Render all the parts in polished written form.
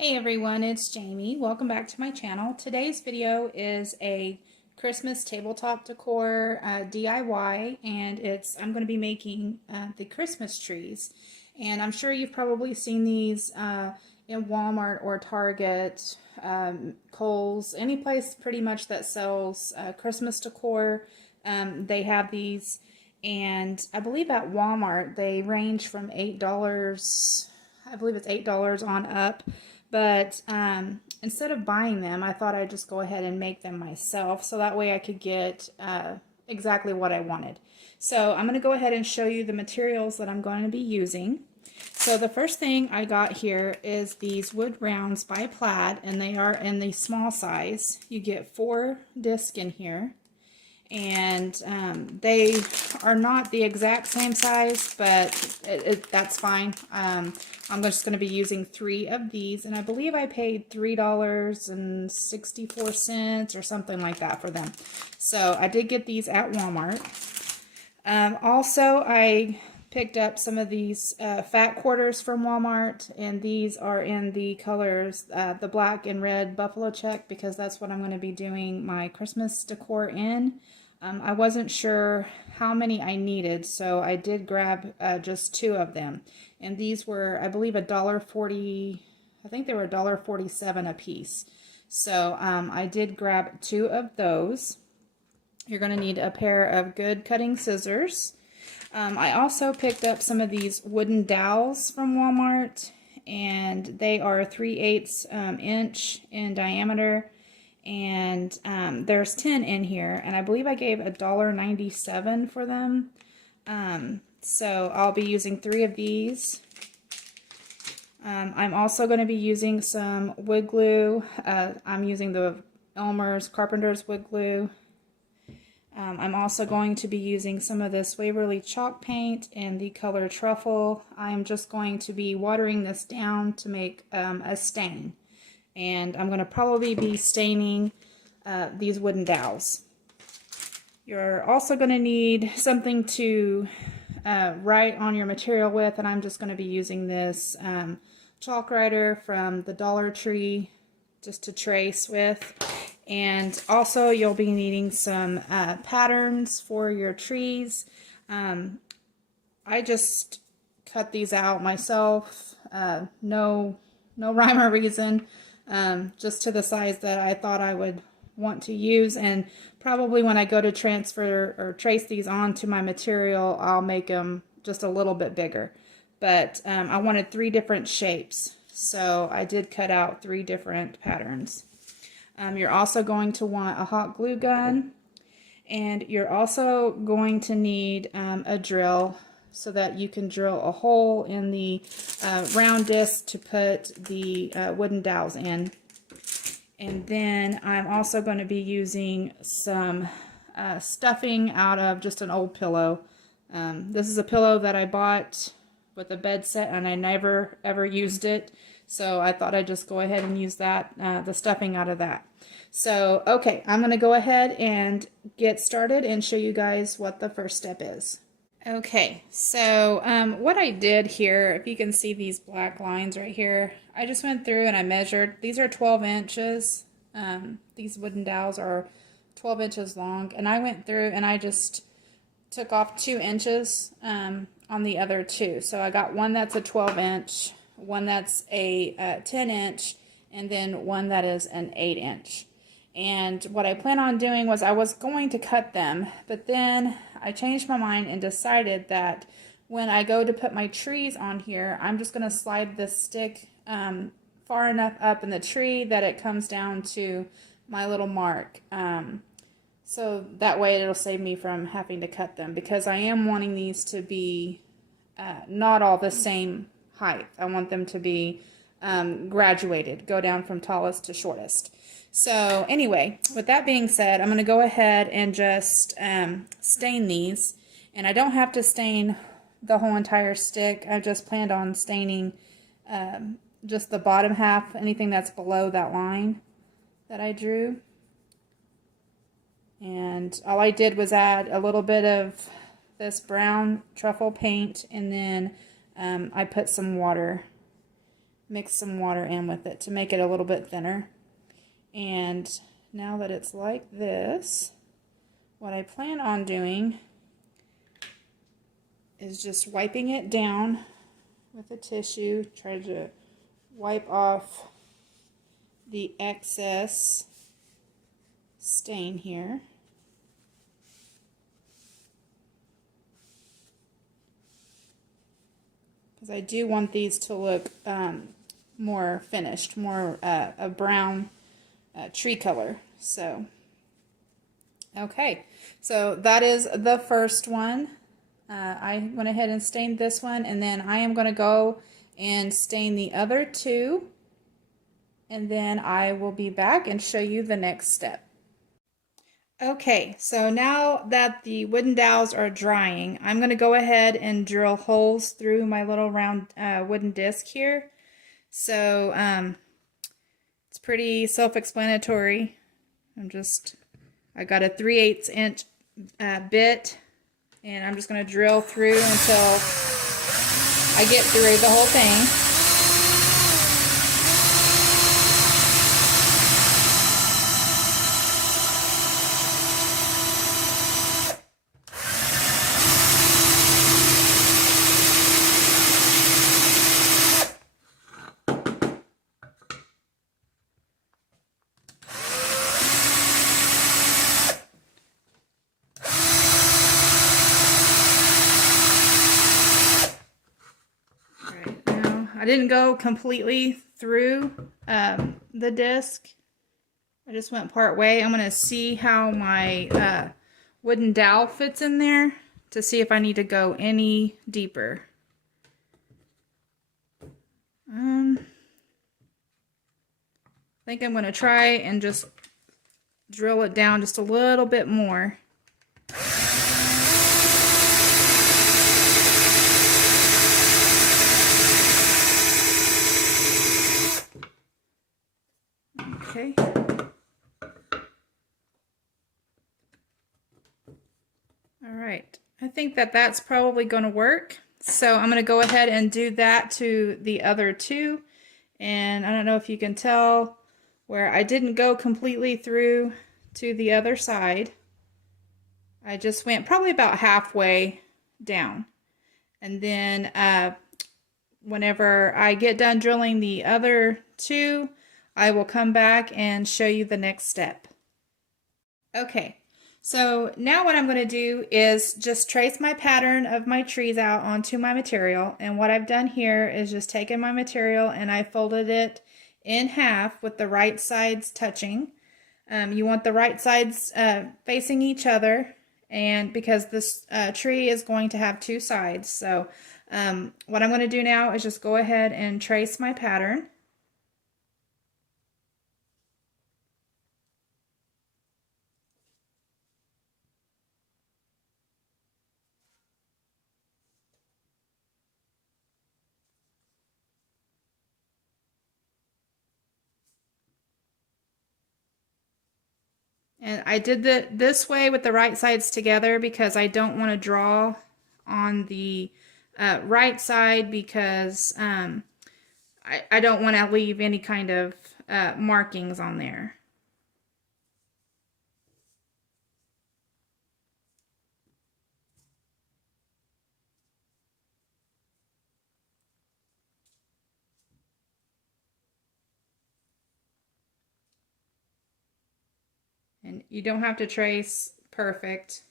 Hey everyone, it's Jamie. Welcome back to my channel. Today's video is a Christmas tabletop decor DIY, and I'm going to be making the Christmas trees. And I'm sure you've probably seen these in Walmart or Target, Kohl's, any place pretty much that sells Christmas decor. They have these, and I believe at Walmart they range from $8. I believe it's $8 on up. But instead of buying them, I thought I'd just go ahead and make them myself, so that way I could get exactly what I wanted. So I'm going to go ahead and show you the materials that I'm going to be using. So the first thing I got here is these wood rounds by Plaid, and they are in the small size. You get 4 discs in here. And they are not the exact same size, but that's fine. I'm just going to be using 3 of these, and I believe I paid $3.64 or something like that for them. So I did get these at Walmart. Also, I picked up some of these fat quarters from Walmart, and these are in the colors the black and red buffalo check, because that's what I'm going to be doing my Christmas decor in. I wasn't sure how many I needed, so I did grab just 2 of them. And these were, I believe, $1.40. I think they were $1.47 a piece. So I did grab 2 of those. You're going to need a pair of good cutting scissors. I also picked up some of these wooden dowels from Walmart, and they are 3/8 inch in diameter. And there's 10 in here, and I believe I gave $1.97 for them. So I'll be using 3 of these. I'm also going to be using some wood glue. I'm using the Elmer's Carpenter's wood glue. I'm also going to be using some of this Waverly chalk paint in the color Truffle. I'm just going to be watering this down to make a stain. And I'm going to probably be staining these wooden dowels. You're also going to need something to write on your material with, and I'm just going to be using this chalk writer from the Dollar Tree just to trace with. And also you'll be needing some patterns for your trees. I just cut these out myself, no rhyme or reason. Just to the size that I thought I would want to use, and probably when I go to transfer or trace these onto my material, I'll make them just a little bit bigger. But I wanted 3 different shapes, so I did cut out 3 different patterns. You're also going to want a hot glue gun, and you're also going to need a drill, so that you can drill a hole in the round disc to put the wooden dowels in. And then I'm also going to be using some stuffing out of just an old pillow. This is a pillow that I bought with a bed set, and I never ever used it, so I thought I'd just go ahead and use that, the stuffing out of that. So okay, I'm going to go ahead and get started and show you guys what the first step is. Okay, so what I did here, if you can see these black lines right here, I just went through and I measured. These are 12 inches. These wooden dowels are 12 inches long, and I went through and I just took off 2 inches on the other 2. So I got one that's a 12 inch, one that's a 10 inch, and then one that is an 8 inch. And what I plan on doing was I was going to cut them, but then I changed my mind and decided that when I go to put my trees on here, I'm just going to slide this stick far enough up in the tree that it comes down to my little mark. So that way it'll save me from having to cut them, because I am wanting these to be not all the same height. I want them to be graduated, go down from tallest to shortest. So anyway, with that being said, I'm going to go ahead and just stain these. And I don't have to stain the whole entire stick. I just planned on staining just the bottom half, anything that's below that line that I drew. And all I did was add a little bit of this brown truffle paint, and then I put some water mix some water in with it to make it a little bit thinner. And now that it's like this, what I plan on doing is just wiping it down with a tissue. Try to wipe off the excess stain here. Because I do want these to look more finished, more a brown tree color. So, okay, so that is the first one. I went ahead and stained this one, and then I am going to go and stain the other two, and then I will be back and show you the next step. Okay, so now that the wooden dowels are drying, I'm going to go ahead and drill holes through my little round wooden disc here. So it's pretty self-explanatory. I got a 3/8 inch bit, and I'm just going to drill through until I get through the whole thing. I didn't go completely through the disc. I just went part way. I'm going to see how my wooden dowel fits in there to see if I need to go any deeper. I think I'm going to try and just drill it down just a little bit more. Okay. All right. I think that that's probably going to work. So I'm going to go ahead and do that to the other two. And I don't know if you can tell where I didn't go completely through to the other side. I just went probably about halfway down. And then whenever I get done drilling the other two, I will come back and show you the next step. Okay, so now what I'm going to do is just trace my pattern of my trees out onto my material. And what I've done here is just taken my material and I folded it in half with the right sides touching. You want the right sides facing each other, and because this tree is going to have two sides. So what I'm going to do now is just go ahead and trace my pattern. And I did this way with the right sides together because I don't want to draw on the right side because I don't want to leave any kind of markings on there. And you don't have to trace perfect.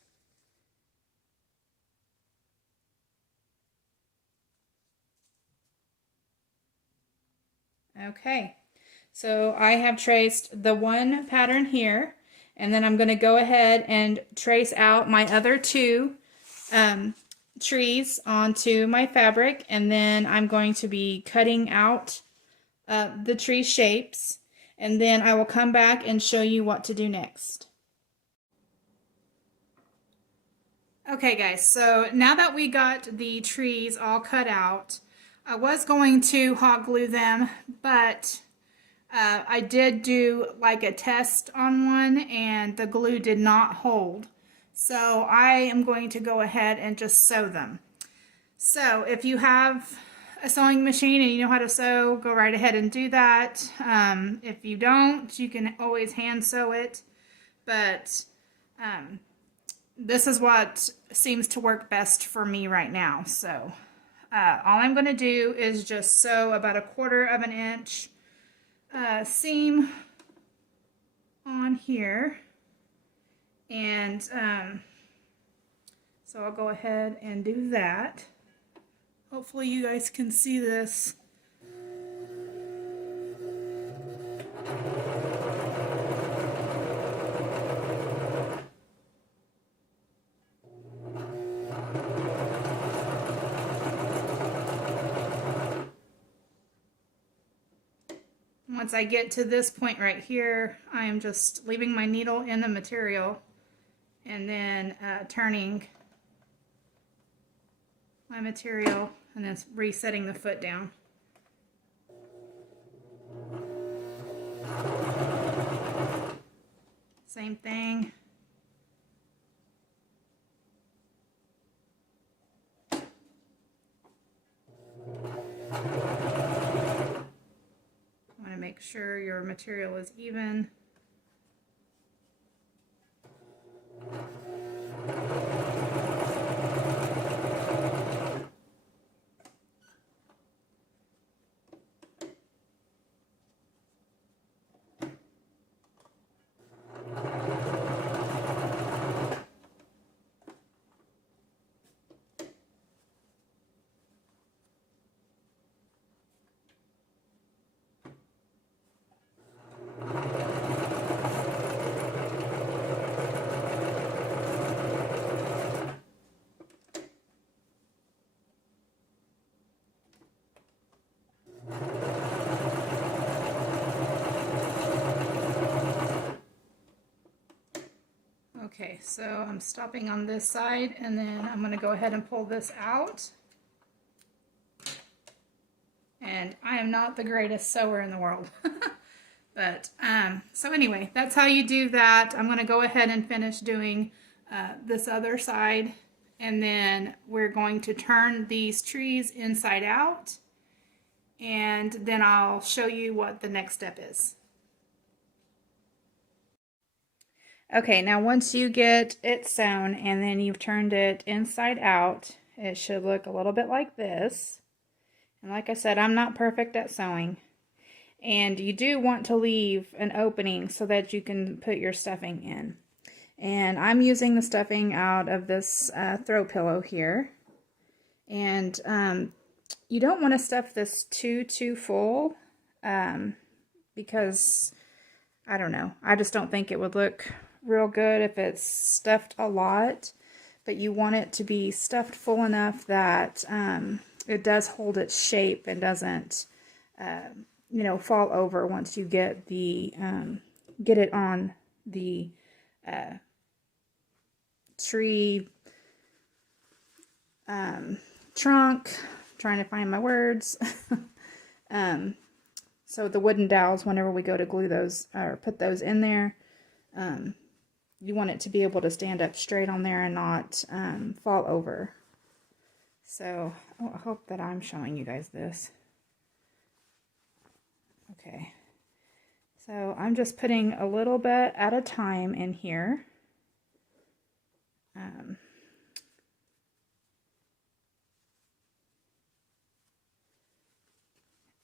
Okay, so I have traced the one pattern here, and then I'm going to go ahead and trace out my other two trees onto my fabric, and then I'm going to be cutting out the tree shapes, and then I will come back and show you what to do next. Okay guys, so now that we got the trees all cut out, I was going to hot glue them, but I did do like a test on one and the glue did not hold. So I am going to go ahead and just sew them. So if you have a sewing machine and you know how to sew, go right ahead and do that. If you don't, you can always hand sew it, but this is what seems to work best for me right now. So all I'm going to do is just sew about 1/4 of an inch seam on here, and so I'll go ahead and do that. Hopefully you guys can see this. Once I get to this point right here, I am just leaving my needle in the material and then turning my material and then resetting the foot down. Same thing. Make sure your material is even. Okay, so I'm stopping on this side and then I'm going to go ahead and pull this out. And I am not the greatest sewer in the world. But, so anyway, that's how you do that. I'm going to go ahead and finish doing this other side. And then we're going to turn these trees inside out. And then I'll show you what the next step is. Okay, now once you get it sewn and then you've turned it inside out, it should look a little bit like this. And like I said, I'm not perfect at sewing. And you do want to leave an opening so that you can put your stuffing in. And I'm using the stuffing out of this throw pillow here. And you don't want to stuff this too full because, I don't know, I just don't think it would look real good if it's stuffed a lot. But you want it to be stuffed full enough that it does hold its shape and doesn't, you know, fall over once you get the get it on the tree trunk. I'm trying to find my words. So the wooden dowels, whenever we go to glue those or put those in there, you want it to be able to stand up straight on there and not fall over. So I hope that I'm showing you guys this. Okay, so I'm just putting a little bit at a time in here.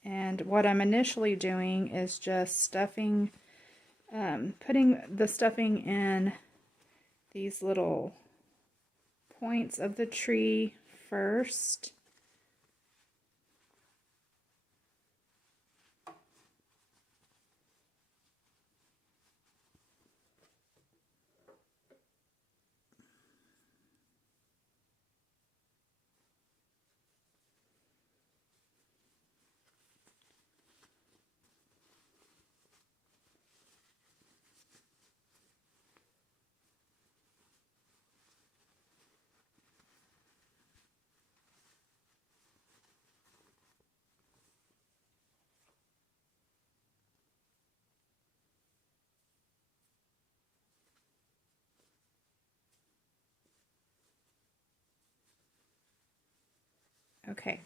And what I'm initially doing is just stuffing, putting the stuffing in these little points of the tree first. Okay,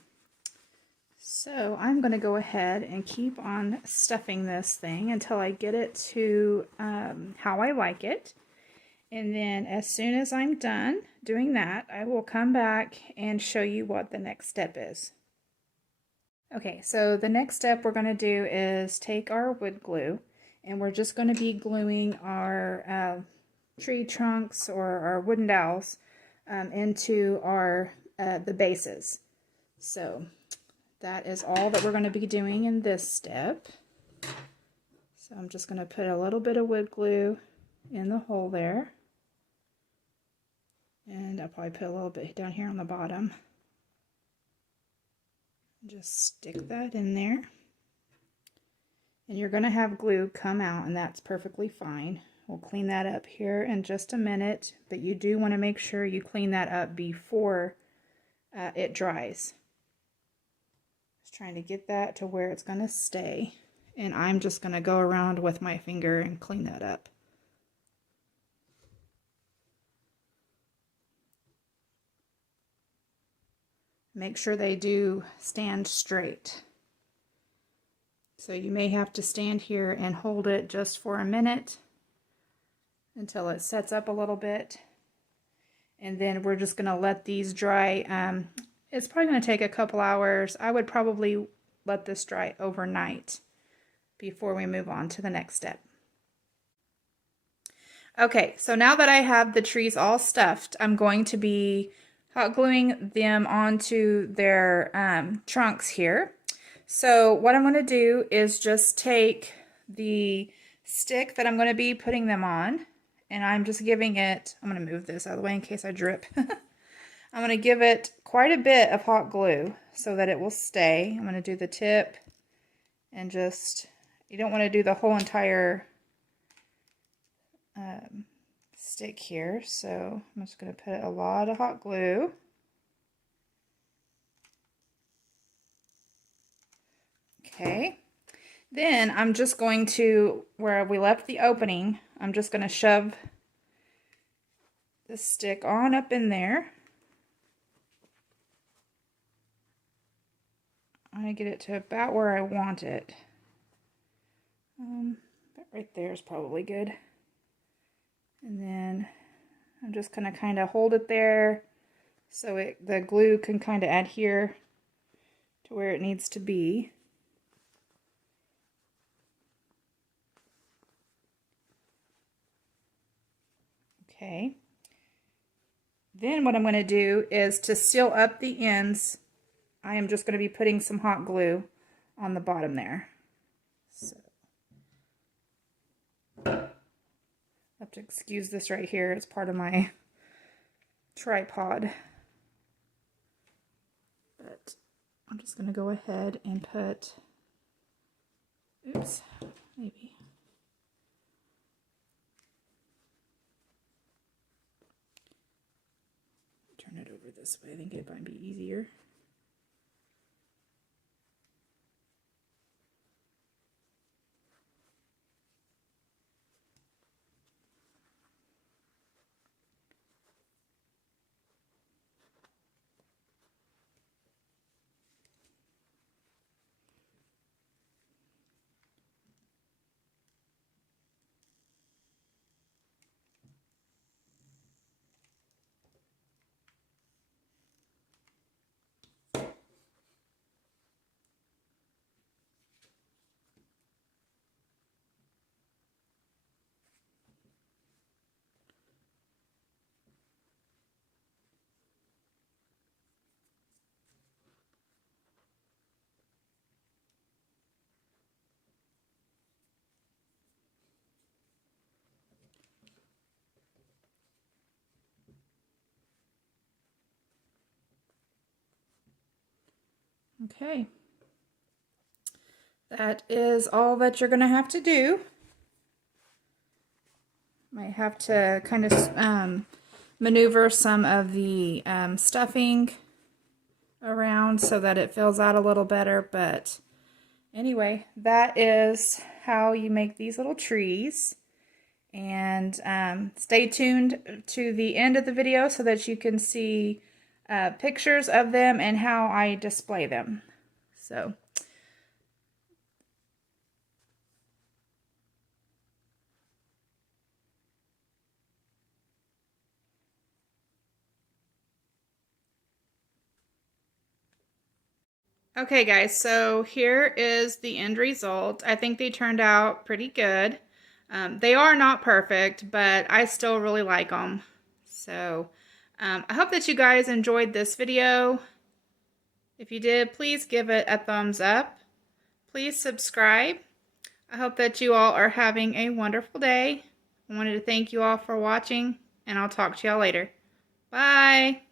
So I'm going to go ahead and keep on stuffing this thing until I get it to how I like it. And then as soon as I'm done doing that, I will come back and show you what the next step is. Okay, so the next step we're going to do is take our wood glue, and we're just going to be gluing our tree trunks or our wooden dowels into our the bases. So that is all that we're going to be doing in this step. So I'm just going to put a little bit of wood glue in the hole there. And I'll probably put a little bit down here on the bottom. Just stick that in there. And you're going to have glue come out, and that's perfectly fine. We'll clean that up here in just a minute, but you do want to make sure you clean that up before it dries. Just trying to get that to where it's going to stay. And I'm just going to go around with my finger and clean that up. Make sure they do stand straight. So you may have to stand here and hold it just for a minute until it sets up a little bit. And then we're just going to let these dry. It's probably going to take a couple hours. I would probably let this dry overnight before we move on to the next step. Okay, so now that I have the trees all stuffed, I'm going to be hot gluing them onto their trunks here. So what I'm going to do is just take the stick that I'm going to be putting them on, and I'm just giving it, I'm going to move this out of the way in case I drip. I'm going to give it quite a bit of hot glue so that it will stay. I'm going to do the tip and just, you don't want to do the whole entire stick here, so I'm just going to put a lot of hot glue. Okay, then I'm just going to, where we left the opening, I'm just going to shove the stick on up in there. I'm going to get it to about where I want it. Right there is probably good. And then I'm just going to kind of hold it there so the glue can kind of adhere to where it needs to be. Okay. Then what I'm going to do is to seal up the ends, I am just going to be putting some hot glue on the bottom there. So I have to excuse this right here. It's part of my tripod. But I'm just going to go ahead and put, oops, maybe. Turn it over this way. I think it might be easier. Okay, that is all that you're going to have to do. Might have to kind of maneuver some of the stuffing around so that it fills out a little better, but anyway, that is how you make these little trees. And stay tuned to the end of the video so that you can see pictures of them and how I display them. So okay guys, so here is the end result. I think they turned out pretty good. They are not perfect, but I still really like them. So I hope that you guys enjoyed this video. If you did, please give it a thumbs up. Please subscribe. I hope that you all are having a wonderful day. I wanted to thank you all for watching, and I'll talk to y'all later. Bye!